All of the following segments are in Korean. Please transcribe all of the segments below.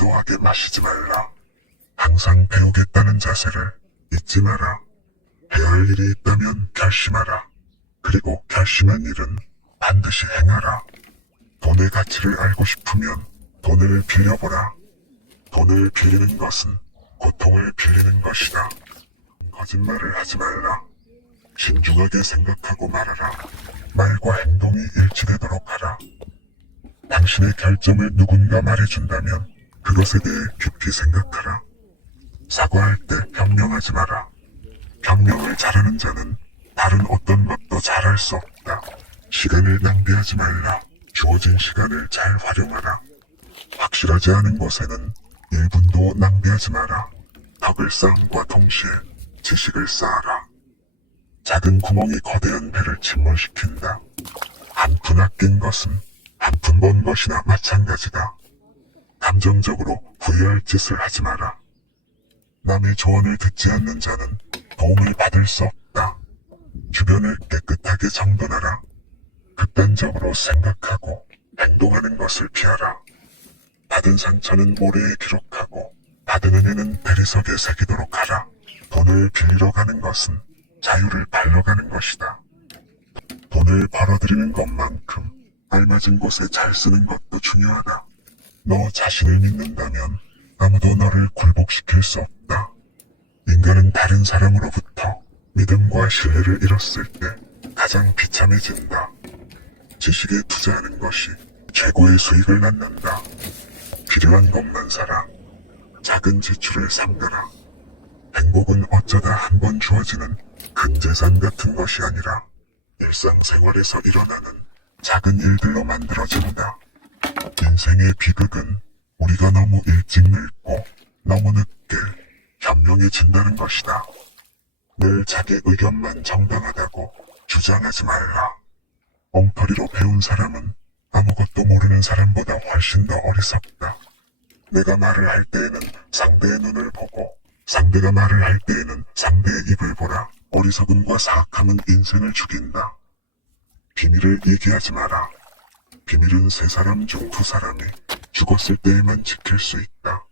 과도하게 마시지 말라. 항상 배우겠다는 자세를 잊지 마라. 해야 할 일이 있다면 결심하라. 그리고 결심한 일은 반드시 행하라. 돈의 가치를 알고 싶으면 돈을 빌려보라. 돈을 빌리는 것은 고통을 빌리는 것이다. 거짓말을 하지 말라. 신중하게 생각하고 말하라. 말과 행동이 일치되도록 하라. 당신의 결점을 누군가 말해준다면 그것에 대해 깊이 생각하라. 사과할 때 변명하지 마라. 변명을 잘하는 자는 다른 어떤 것도 잘할 수 없다. 시간을 낭비하지 말라. 주어진 시간을 잘 활용하라. 확실하지 않은 것에는 1분도 낭비하지 마라. 덕을 쌓음과 동시에 지식을 쌓아라. 작은 구멍이 거대한 배를 침몰시킨다. 한 푼 아낀 것은 한 푼 번 것이나 마찬가지다. 감정적으로 후회할 짓을 하지 마라. 남의 조언을 듣지 않는 자는 도움을 받을 수 없다. 주변을 깨끗하게 정돈하라. 극단적으로 생각하고 행동하는 것을 피하라. 받은 상처는 모래에 기록하고 받은 은혜는 대리석에 새기도록 하라. 돈을 빌리러 가는 것은 자유를 발려가는 것이다. 돈을 벌어들이는 것만큼 알맞은 곳에 잘 쓰는 것도 중요하다. 너 자신을 믿는다면 아무도 너를 굴복시킬 수 없다. 인간은 다른 사람으로부터 믿음과 신뢰를 잃었을 때 가장 비참해진다. 지식에 투자하는 것이 최고의 수익을 낳는다. 필요한 것만 사라. 작은 지출을 삼가라. 행복은 어쩌다 한 번 주어지는 큰 재산 같은 것이 아니라 일상생활에서 일어나는 작은 일들로 만들어진다. 인생의 비극은 우리가 너무 일찍 늙고 너무 늦게 현명해진다는 것이다. 늘 자기 의견만 정당하다고 주장하지 말라. 엉터리로 배운 사람은 아무것도 모르는 사람보다 훨씬 더 어리석다. 내가 말을 할 때에는 상대의 눈을 보고 상대가 말을 할 때에는 상대의 입을 보라. 어리석음과 사악함은 인생을 죽인다. 비밀을 얘기하지 마라. 비밀은 세 사람 중 두 사람이 죽었을 때에만 지킬 수 있다.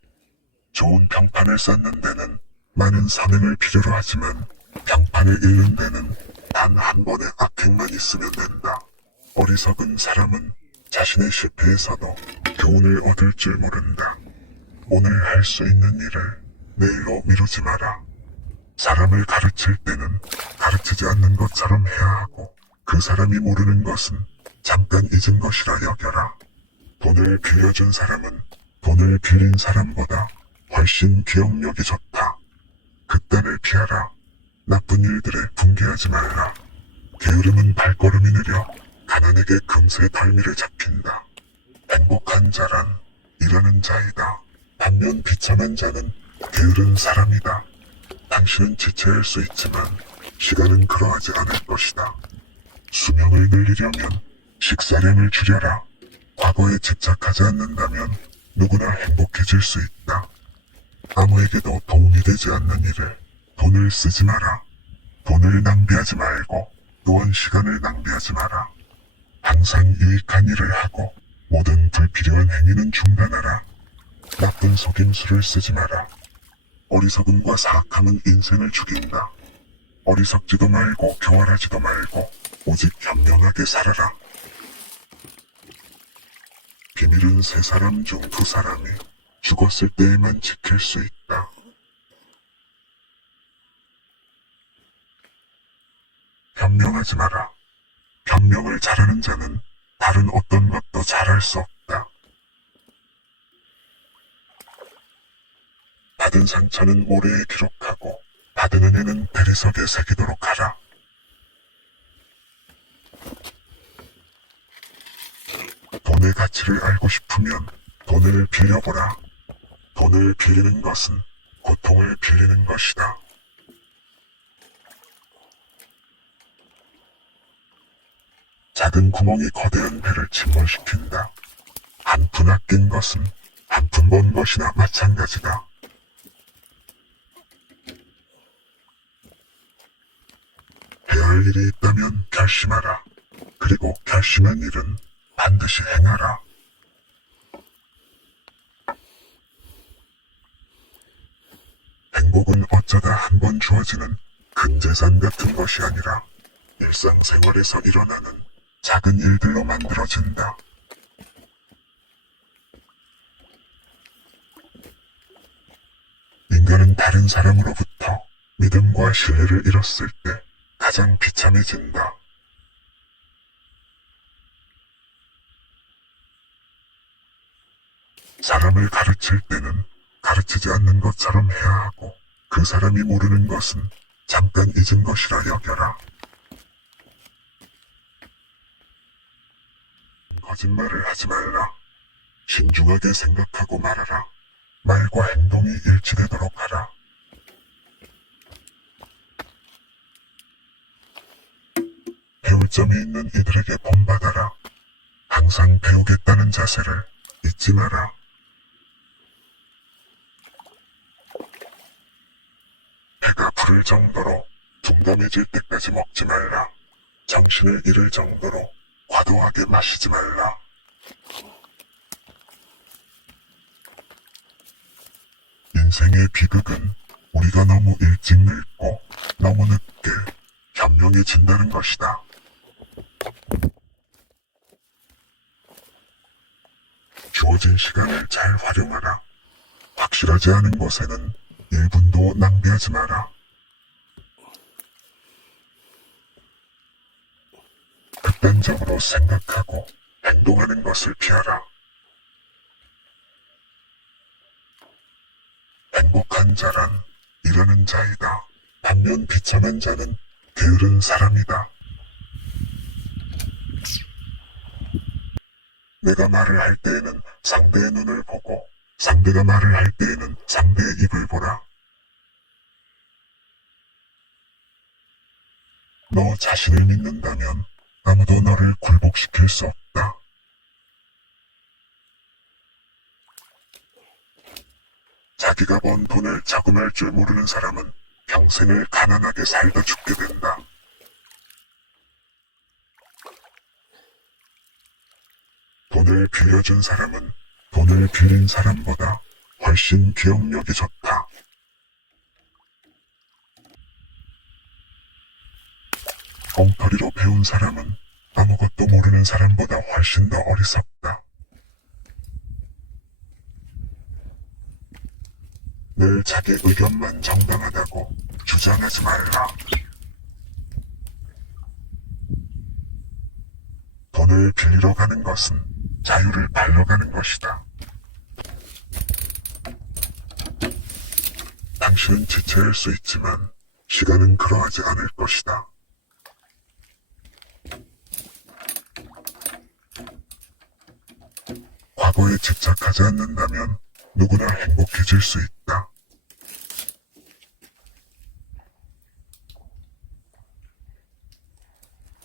좋은 평판을 쌓는 데는 많은 선행을 필요로 하지만 평판을 잃는 데는 단 한 번의 악행만 있으면 된다. 어리석은 사람은 자신의 실패에서도 교훈을 얻을 줄 모른다. 오늘 할 수 있는 일을 내일로 미루지 마라. 사람을 가르칠 때는 가르치지 않는 것처럼 해야 하고 그 사람이 모르는 것은 잠깐 잊은 것이라 여겨라. 돈을 빌려준 사람은 돈을 빌린 사람보다 훨씬 기억력이 좋다. 극단을 피하라. 나쁜 일들에 분개하지 말라. 게으름은 발걸음이 느려 가난에게 금세 덜미를 잡힌다. 행복한 자란 일하는 자이다. 반면 비참한 자는 게으른 사람이다. 당신은 지체할 수 있지만 시간은 그러하지 않을 것이다. 수명을 늘리려면 식사량을 줄여라. 과거에 집착하지 않는다면 누구나 행복해질 수 있다. 아무에게도 도움이 되지 않는 일에 돈을 쓰지 마라. 돈을 낭비하지 말고 또한 시간을 낭비하지 마라. 항상 유익한 일을 하고 모든 불필요한 행위는 중단하라. 나쁜 속임수를 쓰지 마라. 어리석음과 사악함은 인생을 죽인다. 어리석지도 말고 교활하지도 말고 오직 현명하게 살아라. 비밀은 세 사람 중 두 사람이 죽었을 때에만 지킬 수 있다. 변명하지 마라. 변명을 잘하는 자는 다른 어떤 것도 잘할 수 없다. 받은 상처는 모래에 기록하고 받은 은혜는 대리석에 새기도록 하라. 돈의 가치를 알고 싶으면 돈을 빌려보라. 돈을 빌리는 것은 고통을 빌리는 것이다. 작은 구멍이 거대한 배를 침몰시킨다. 한 푼 아낀 것은 한 푼 번 것이나 마찬가지다. 해야 할 일이 있다면 결심하라. 그리고 결심한 일은 반드시 행하라. 행복은 어쩌다 한 번 주어지는 큰 재산 같은 것이 아니라 일상생활에서 일어나는 작은 일들로 만들어진다. 인간은 다른 사람으로부터 믿음과 신뢰를 잃었을 때 가장 비참해진다. 사람을 가르칠 때는 가르치지 않는 것처럼 해야 하고 그 사람이 모르는 것은 잠깐 잊은 것이라 여겨라. 거짓말을 하지 말라. 신중하게 생각하고 말하라. 말과 행동이 일치되도록 하라. 배울 점이 있는 이들에게 본받아라. 항상 배우겠다는 자세를 잊지 마라. 배가 부를 정도로 둔감해질 때까지 먹지 말라. 정신을 잃을 정도로 과도하게 마시지 말라. 인생의 비극은 우리가 너무 일찍 늙고 너무 늦게 현명해진다는 것이다. 주어진 시간을 잘 활용하라. 확실하지 않은 것에는 1분도 낭비하지 마라. 극단적으로 생각하고 행동하는 것을 피하라. 행복한 자란 일하는 자이다. 반면 비참한 자는 게으른 사람이다. 내가 말을 할 때에는 상대의 눈을 보고 상대가 말을 할 때에는 상대의 입을 보라. 너 자신을 믿는다면 아무도 너를 굴복시킬 수 없다. 자기가 번 돈을 저금할 줄 모르는 사람은 평생을 가난하게 살다 죽게 된다. 돈을 빌려준 사람은 돈을 빌린 사람보다 훨씬 기억력이 좋다. 엉터리로 배운 사람은 아무것도 모르는 사람보다 훨씬 더 어리석다. 늘 자기 의견만 정당하다고 주장하지 말라. 돈을 빌리러 가는 것은 자유를 팔러 가는 것이다. 당신은 지체할 수 있지만 시간은 그러하지 않을 것이다. 과거에 집착하지 않는다면 누구나 행복해질 수 있다.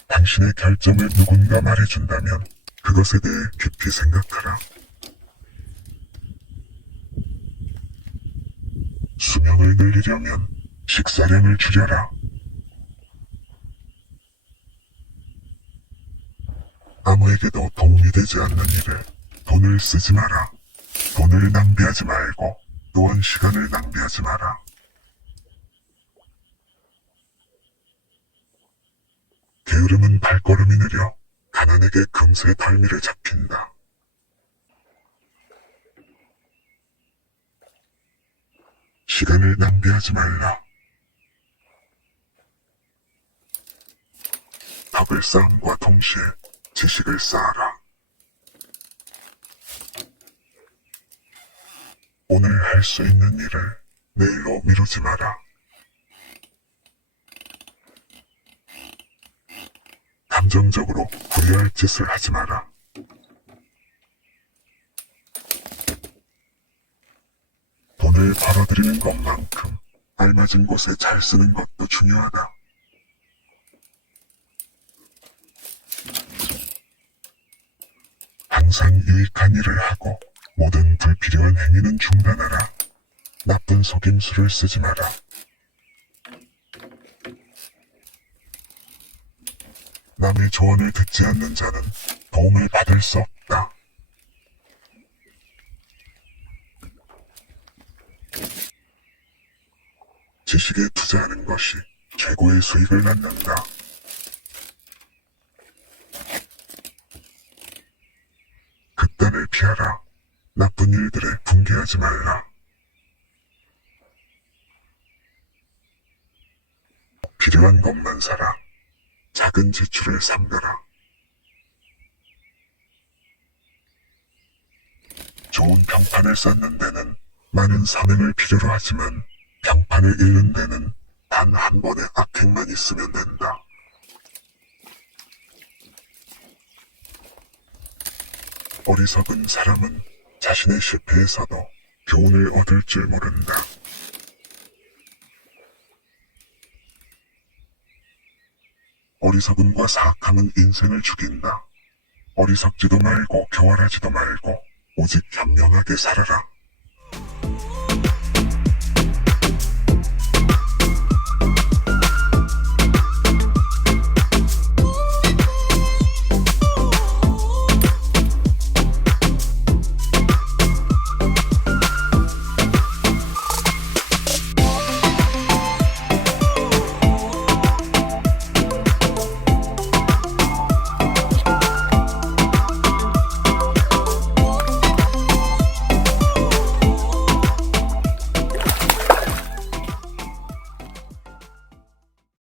당신의 결정을 누군가 말해준다면 그것에 대해 깊이 생각하라. 수명을 늘리려면 식사량을 줄여라. 아무에게도 도움이 되지 않는 일에 돈을 쓰지 마라. 돈을 낭비하지 말고 또한 시간을 낭비하지 마라. 게으름은 발걸음이 느려 가난에게 금세 덜미를 잡힌다. 시간을 낭비하지 말라. 덕을 쌓음과 동시에 지식을 쌓아라. 오늘 할 수 있는 일을 내일로 미루지 마라. 감정적으로 후회할 짓을 하지 마라. 돈을 벌어들이는 것만큼 알맞은 곳에 잘 쓰는 것도 중요하다. 항상 유익한 일을 하고 모든 불필요한 행위는 중단하라. 나쁜 속임수를 쓰지 마라. 남의 조언을 듣지 않는 자는 도움을 받을 수 없다. 지식에 투자하는 것이 최고의 수익을 낳는다. 극단을 피하라. 나쁜 일들에 분개하지 말라. 필요한 것만 사라. 작은 지출을 삼가라. 좋은 평판을 쌓는 데는 많은 선행을 필요로 하지만 평판을 잃는 데는 단 한 번의 악행만 있으면 된다. 어리석은 사람은 자신의 실패에서도 교훈을 얻을 줄 모른다. 어리석음과 사악함은 인생을 죽인다. 어리석지도 말고 교활하지도 말고 오직 현명하게 살아라.